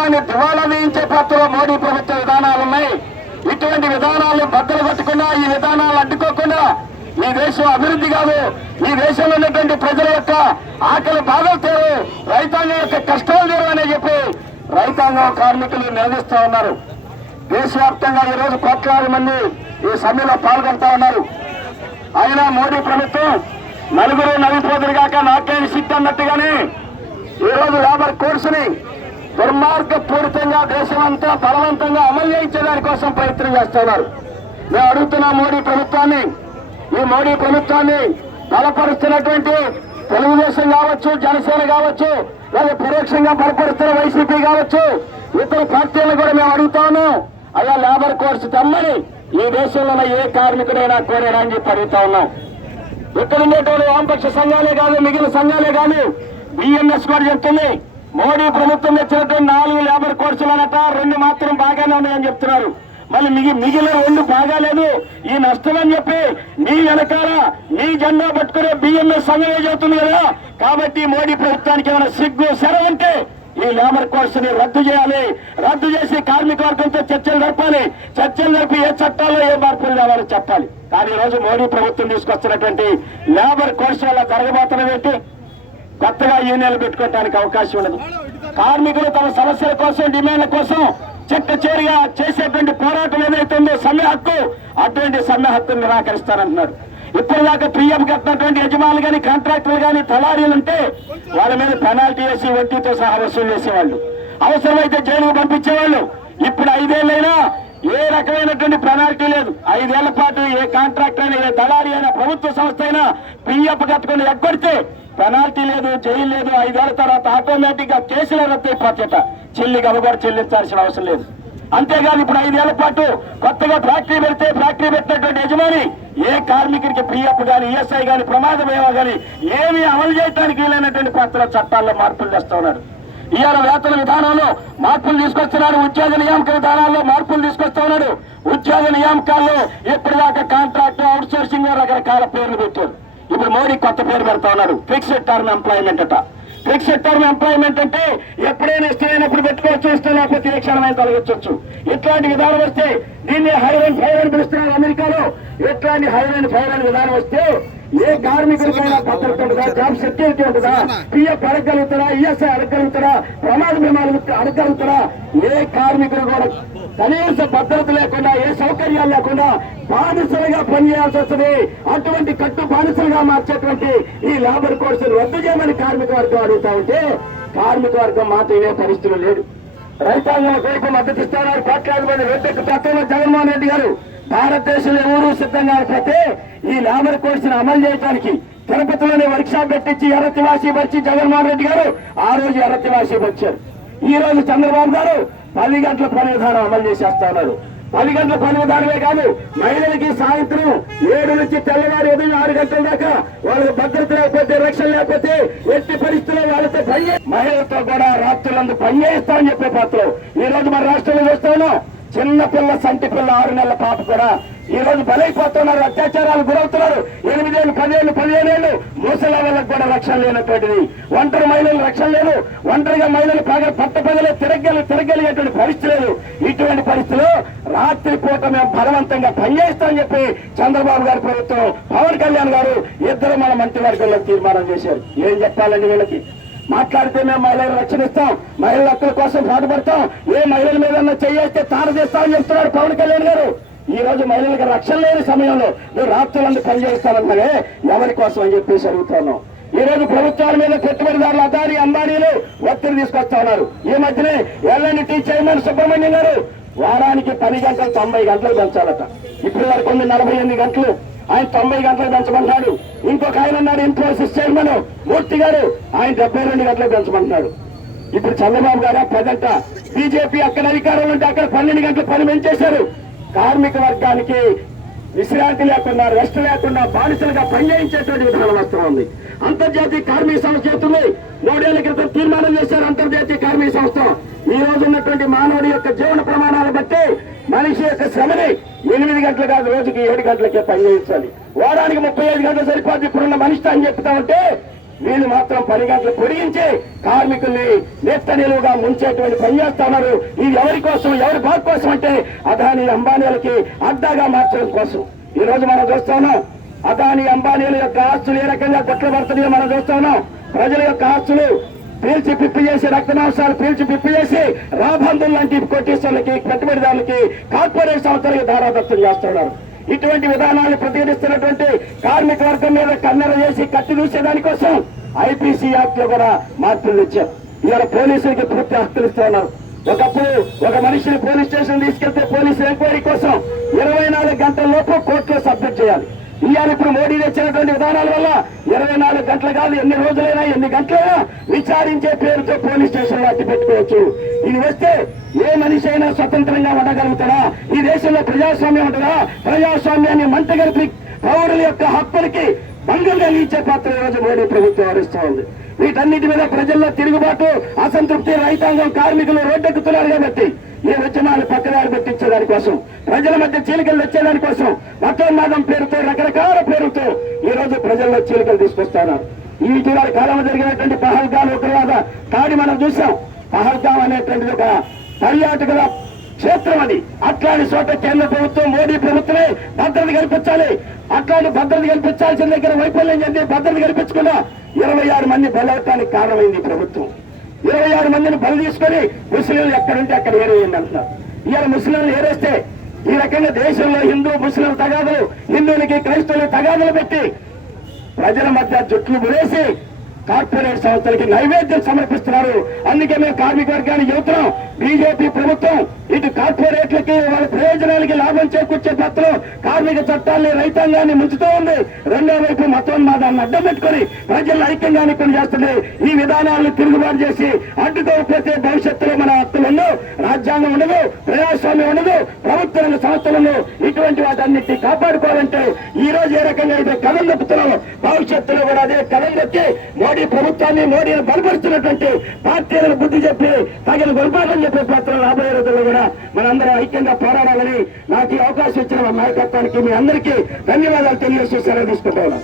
రాష్ట్రాన్ని దివాలా వేయించే పాత్రలో మోడీ ప్రభుత్వ విధానాలు ఉన్నాయి. ఇటువంటి విధానాలు బద్దలు కొట్టకుండా ఈ విధానాలు అడ్డుకోకుండా ఈ దేశం అభివృద్ధి కాదు. ఈ దేశంలో ఉన్నటువంటి ప్రజల యొక్క ఆకలి బాధలు తీరు. రైతాంగం యొక్క కష్టాలు తీరు అని చెప్పి రైతాంగం కార్మికులు నిలదీస్తూ ఉన్నారు. దేశవ్యాప్తంగా ఈ రోజు కోట్లాది మంది ఈ సమ్మెలో పాల్గొంటా ఉన్నారు. అయినా మోడీ ప్రభుత్వం నలుగురు నలుగురు కాక నాకేం సిట్ అన్నట్టుగానే ఈ రోజు లేబర్ కోర్సుని దుర్మార్గ పూరితంగా దేశమంతా బలవంతంగా అమలు చేయించడానికి కోసం ప్రయత్నం చేస్తున్నారు. మేము అడుగుతున్న మోడీ ప్రభుత్వాన్ని ఈ మోడీ ప్రభుత్వాన్ని బలపరుస్తున్నటువంటి తెలుగుదేశం కావచ్చు జనసేన కావచ్చు లేదా పరోక్షంగా బలపరుస్తున్న వైసీపీ కావచ్చు ఇతర పార్టీలను కూడా మేము అడుగుతాను అయ్యా లేబర్ కోర్సు తమ్మని ఈ దేశంలో ఉన్న ఏ కార్మికుడైనా కోరేనా అని చెప్పి అడుగుతా ఉన్నాం. ఇక్కడ ఉండేటువంటి వామపక్ష సంఘాలే కాదు మిగిలిన సంఘాలే కాదు బిఎంఎస్ కూడా చెప్తుంది. మోడీ ప్రభుత్వం తెచ్చినటువంటి నాలుగు లేబర్ కోర్సులు రెండు మాత్రం బాగానే ఉన్నాయని చెప్తున్నారు. మళ్ళీ మిగి మిగిలిన రెండు బాగాలేదు ఈ నష్టం అని చెప్పి మీ వెనకాల మీ జెండా పట్టుకునే బిఎంఎస్ సంఘమే చెబుతుంది కదా. కాబట్టి మోడీ ప్రభుత్వానికి ఏమైనా సిగ్గు సెరవు ఉంటే ఈ లేబర్ కోర్సుని రద్దు చేయాలి. రద్దు చేసి కార్మిక వర్గంతో చర్చలు జరపాలి చర్చలు జరిపి ఏ చట్టాల్లో ఏ మార్పులు తేవాలో చెప్పాలి. కానీ ఈ రోజు మోడీ ప్రభుత్వం తీసుకొస్తున్నటువంటి లేబర్ కోర్సు వల్ల జరగబోతున్నది ఏంటి? కొత్తగా యూనియన్లు పెట్టుకోవడానికి అవకాశం ఉండదు. కార్మికులు తమ సమస్యల కోసం డిమాండ్ల కోసం చెట్ట చేరిగా చేసేటువంటి పోరాటం ఏదైతే ఉందో సమ్మె హక్కు అటువంటి సమ్మె హక్కును నిరాకరిస్తారంటున్నారు ఇప్పుడు దాకా పిఎం కట్టినటువంటి యజమానులు కానీ కాంట్రాక్టర్లు కానీ తలారీలు ఉంటే వాళ్ళ మీద పెనాల్టీ వేసి వడ్డీతో సహా వసూలు చేసేవాళ్ళు. అవసరమైతే జైలుకు పంపించేవాళ్ళు. ఇప్పుడు ఐదేళ్ళైనా ఏ రకమైనటువంటి పెనాల్టీ లేదు. ఐదేళ్ళ పాటు ఏ కాంట్రాక్ట్ అయినా ఏ దళారీ అయినా ప్రభుత్వ సంస్థ అయినా పిఎఫ్ కట్టుకుని ఎగ్గొడితే పెనాల్టీ లేదు జైలు లేదు ఐదేళ్ళ తర్వాత ఆటోమేటిక్గా కేసులు రద్దయిపోతేట చెల్లి కూడా చెల్లించాల్సిన అవసరం లేదు. అంతేగాని ఇప్పుడు ఐదేళ్ళ పాటు కొత్తగా ఫ్యాక్టరీ పెడితే ఫ్యాక్టరీ పెట్టినటువంటి యజమాని ఏ కార్మికుడికి పిఎఫ్ గాని ఈఎస్ఐ గాని ప్రమాద బీమా గాని ఏమీ అమలు చేయడానికి వీలైనటువంటి కొత్త చట్టాల్లో మార్పులు తెస్తా ఉన్నారు. ఇవాళ వేతన విధానంలో మార్పులు తీసుకొస్తున్నారు. ఉద్యోగ నియామక విధానాల్లో మార్పులు తీసుకొస్తా ఉన్నాడు. ఉద్యోగ నియామకాల్లో ఎప్పటిదాకా కాంట్రాక్ట్ అవుట్ సోర్సింగ్ రకరకాల పేర్లు పెట్టారు. ఇప్పుడు మోడీ కొత్త పేరు పెడతా ఉన్నాడు. ఫిక్స్డ్ టర్మ్ ఎంప్లాయ్మెంట్ అట. ఫిక్స్డ్ టర్మ్ ఎంప్లాయ్మెంట్ అంటే ఎప్పుడైనా ఇష్టమైనప్పుడు పెట్టుకోవచ్చు ఇష్టం లేకపోతే ఏ క్షణమైన తొలగించవచ్చు. ఇట్లాంటి విధానం వస్తే దీన్ని హైవెన్ అండ్ ఫైర్ అని పిలుస్తున్నారు అమెరికాలో. ఇట్లాంటి హైవెన్ అండ్ ఫైర్ విధానం వస్తే ఏ కార్మికుడికైనా భద్రత ఉంటుందా జాబ్ సెక్యూరిటీ ఉంటుందా? పిఎఫ్ అడగలుగుతారా? ఈఎస్ఐ అడగలుగుతారా? ప్రమాద బీమాలు అడగలుగుతారా? ఏ కార్మికుడు కూడా కనీస భద్రత లేకుండా ఏ సౌకర్యాలు లేకుండా బానిసలుగా పనిచేయాల్సి వస్తుంది. అటువంటి కట్టు బానిసలుగా మార్చేటువంటి ఈ లేబర్ కోర్సును రద్దు చేయమని కార్మిక వర్గం అడుగుతా ఉంటే కార్మిక వర్గం మాట వినే పరిస్థితులు లేదు. రైతాంగం వైపు మద్దతు ఇస్తున్నారు. కోట్లాది మంది రెడ్డి పక్కన జగన్మోహన్ రెడ్డి గారు. భారతదేశంలో ఎవరు సిద్ధంగా లేకపోతే ఈ లేబర్ కోర్సును అమలు చేయడానికి తిరుపతిలోనే వర్క్ షాప్ పెట్టించి ఎర్రతివాసి వచ్చి జగన్మోహన్ రెడ్డి గారు ఆ రోజు ఎర్రతివాసి వచ్చారు. ఈ రోజు చంద్రబాబు గారు పది గంటల పని విధానం అమలు చేసేస్తా ఉన్నారు. పది గంటల పని విధానమే కాదు మహిళలకి సాయంత్రం ఏడు నుంచి తెల్లవారు ఉదయం ఆరు గంటల దాకా వాళ్ళకి భద్రత లేకపోతే రక్షణ లేకపోతే ఎట్టి పరిస్థితుల్లో వాళ్ళతో పని మహిళలతో కూడా రాత్రులందు పని చేస్తామని చెప్పే పాత్ర ఈ రోజు మన రాష్ట్రంలో చూస్తా చిన్నపిల్ల సంటి పిల్ల ఆరు నెలల పాప కూడా ఈ రోజు బలైపోతున్నారు అత్యాచారాలు గురవుతున్నారు. ఎనిమిదేళ్ళు పదిహేను పదిహేనేళ్ళు ఏళ్ళు వాళ్ళకు కూడా రక్షణ లేనటువంటిది. ఒంటరి మహిళలు రక్షణ లేదు. ఒంటరిగా మహిళలు పగ పట్ట పగలే తిరగలు తిరగలిగేటువంటి పరిస్థితి లేదు. ఇటువంటి పరిస్థితులు రాత్రి పూట మేము బలవంతంగా పనిచేస్తామని చెప్పి చంద్రబాబు గారి ప్రభుత్వం పవన్ కళ్యాణ్ గారు ఇద్దరు మన మంత్రివర్గంలో తీర్మానం చేశారు. ఏం చెప్పాలండి వీళ్ళకి? మాట్లాడితే మేము మహిళలు రక్షణిస్తాం. మహిళల హక్కుల కోసం పాటుపడతాం ఏ మహిళల మీద చేయేస్తే తారదేస్తామని చెప్తున్నాడు పవన్ కళ్యాణ్ గారు. ఈ రోజు మహిళలకు రక్షణ లేని సమయంలో నువ్వు రాష్ట్రాలను పనిచేస్తానంటే ఎవరి కోసం అని చెప్పేసి అడుగుతున్నాం ఈ రోజు ప్రభుత్వాల మీద పెట్టుబడిదారులు అదారి అంబానీలు ఒత్తిడి తీసుకొస్తా ఉన్నారు. ఈ మధ్యనే ఎల్ఎన్టీ చైర్మన్ సుబ్రహ్మణ్యం గారు వారానికి పది గంటలు తొంభై గంటలు పెంచాలట. ఇప్పటి వరకు ఉంది నలభై ఎనిమిది గంటలు. ఆయన తొంభై గంటలు పెంచమంటాడు ఒక ఆయన ఉన్నాడు ఇన్ఫోసిస్ చైర్మన్ మూర్తి గారు ఆయన డెబ్బై రెండు గంటలు పెంచమంటున్నాడు. ఇప్పుడు చంద్రబాబు గారు ప్రజెంట్ బీజేపీ అక్కడ అధికారంలో ఉంటే అక్కడ పన్నెండు గంటలు పని పెంచేశారు. కార్మిక వర్గానికి విశ్రాంతి లేకుండా రెస్ట్ లేకుండా బానిసలుగా పనిచేయించేటువంటి విధానం వస్తూ ఉంది. అంతర్జాతీయ కార్మిక సంస్థ చేస్తుంది. మూడేళ్ళ క్రితం తీర్మానం చేశారు అంతర్జాతీయ కార్మిక సంస్థ. ఈ రోజు ఉన్నటువంటి మానవుడి యొక్క జీవన ప్రమాణాలు బట్టి మనిషి యొక్క శ్రమని ఎనిమిది గంటలు కాదు రోజుకి ఏడు గంటలకే పనిచేయించాలి. వారానికి ముప్పై ఐదు గంటలు సరిపోద్ది ఇప్పుడున్న మనిషి అని చెప్తా ఉంటే వీళ్ళు మాత్రం పని గంటలు పొడిగించి కార్మికుల్ని నిత్త నిలువుగా ముంచేటువంటి పని చేస్తున్నారు ఇది ఎవరి కోసం ఎవరి బాగు కోసం అంటే అదాని అంబానీలకి అడ్డాగా మార్చడం కోసం. ఈ రోజు మనం చూస్తున్నాం అదాని అంబానీల యొక్క ఆస్తులు ఏ రకంగా కొట్లు పడుతున్నాయో మనం చూస్తున్నాం ప్రజల యొక్క ఆస్తులు పీల్చి పిప్పి చేసి రక్తమాంసాలు పీల్చి పిప్పి చేసి రాబంధులు లాంటి కోటీశ్వరులకి పెట్టుబడిదారులకి కార్పొరేట్ సంస్థలకి ధారాదత్తం చేస్తున్నారు. ఇటువంటి విధానాలు ప్రతిఘటిస్తున్నటువంటి కార్మిక వర్గం మీద కన్నెర చేసి కత్తి దూసే దానికోసం ఐపీసీ యాక్ట్లో కూడా మార్పులు తెచ్చారు ఇవాళ పోలీసులకి పూర్తి హక్కులు ఇస్తున్నారు ఒకప్పుడు ఒక మనిషిని పోలీస్ స్టేషన్ తీసుకెళ్తే పోలీసు ఎంక్వైరీ కోసం ఇరవై నాలుగు గంటల లోపు కోర్టులో సబ్మిట్ చేయాలి. ఇవాళ ఇప్పుడు మోడీ తెచ్చినటువంటి విధానాల వల్ల గంటలు కాదు ఎన్ని రోజులైనా ఎన్ని గంటలైనా విచారించే పేరుతో పోలీస్ స్టేషన్ అట్టి పెట్టుకోవచ్చు. ఇది వస్తే ఏ మనిషి అయినా స్వతంత్రంగా ఉండగలుగుతారా ఈ దేశంలో ప్రజాస్వామ్యం ఉంటుందా? ప్రజాస్వామ్యాన్ని మంటగలిపి పౌరుల యొక్క హక్కులకి భంగం కలిగించే పాత్ర రోజు మోడీ ప్రభుత్వం వహిస్తూ ఉంది. వీటన్నిటి మీద ప్రజల్లో తిరుగుబాటు అసంతృప్తి రైతాంగం కార్మికులు రోడ్డెక్కుతున్నారు కాబట్టి ఈ ఉద్యమాలు పక్కదారి పెట్టించేదాని కోసం ప్రజల మధ్య చీలికలు తెచ్చేదాని కోసం మతోన్మాదం పేరుతో రకరకాల పేరుతో ఈ రోజు ప్రజల్లో చీలికలు తీసుకొస్తున్నారు. ఈ ఇటీవల కాలంలో జరిగినటువంటి పహల్గాం ఉగ్రవాద దాడి మనం చూసాం పహల్గాం అనేటువంటిది ఒక పర్యాటకుల క్షేత్రం అది. అట్లాంటి చోట కేంద్ర ప్రభుత్వం మోడీ ప్రభుత్వమే భద్రత కల్పించాలి. అట్లాంటి భద్రత కల్పించాల్సిన దగ్గర వైఫల్యం చెంది భద్రత కల్పించకుండా ఇరవై ఆరు మంది బలవటానికి కారణమైంది ప్రభుత్వం. ఇరవై ఆరు మందిని బలి తీసుకొని ముస్లింలు ఎక్కడుంటే అక్కడ ఏరేయండి అంటున్నారు. ఇవాళ ముస్లింలు ఏరేస్తే ఈ రకంగా దేశంలో హిందూ ముస్లిం తగాదులు హిందువులకి క్రైస్తవులు తగాదులు పెట్టి ప్రజల మధ్య జుట్లు మురేసి కార్పొరేట్ సంస్థలకి నైవేద్యం సమర్పిస్తున్నారు. అందుకే మేము కార్మిక వర్గాన్ని చెబుతున్నాం. బీజేపీ ప్రభుత్వం ఇటు కార్పొరేట్లకి వాళ్ళ ప్రయోజనాలకి లాభం చేకూర్చే పత్రం కార్మిక చట్టాన్ని రైతాంగాన్ని ముంచుతూ ఉంది. రెండో వైపు మతోన్మాదాన్ని అడ్డం పెట్టుకుని ప్రజల ఐక్యంగా కొన్ని చేస్తుంది. ఈ విధానాలను తిరుగుబాటు చేసి అడ్డుకోకపోతే భవిష్యత్తులో మన హక్కులను రాజ్యాంగం ఉండదు ప్రజాస్వామ్యం ఉండదు ప్రభుత్వ రంగ సంస్థలను ఇటువంటి వాటన్నిటిని కాపాడుకోవాలంటే ఈ రోజు ఏ రకంగా అయితే కథం దొక్కుతున్నామో భవిష్యత్తులో కూడా అదే కథం దొక్కి మోడీ ప్రభుత్వాన్ని మోడీని బలపరుస్తున్నటువంటి పార్టీలను బుద్ధి చెప్పి తగిన గుణపాఠం చెప్పే పాత్ర రాబోయే రోజుల్లో కూడా మనందరం ఐక్యంగా పోరాడాలని నాకు ఈ అవకాశం ఇచ్చిన మా నాయకత్వానికి మీ అందరికీ ధన్యవాదాలు తెలియజేసి సెలవు తీసుకుంటాను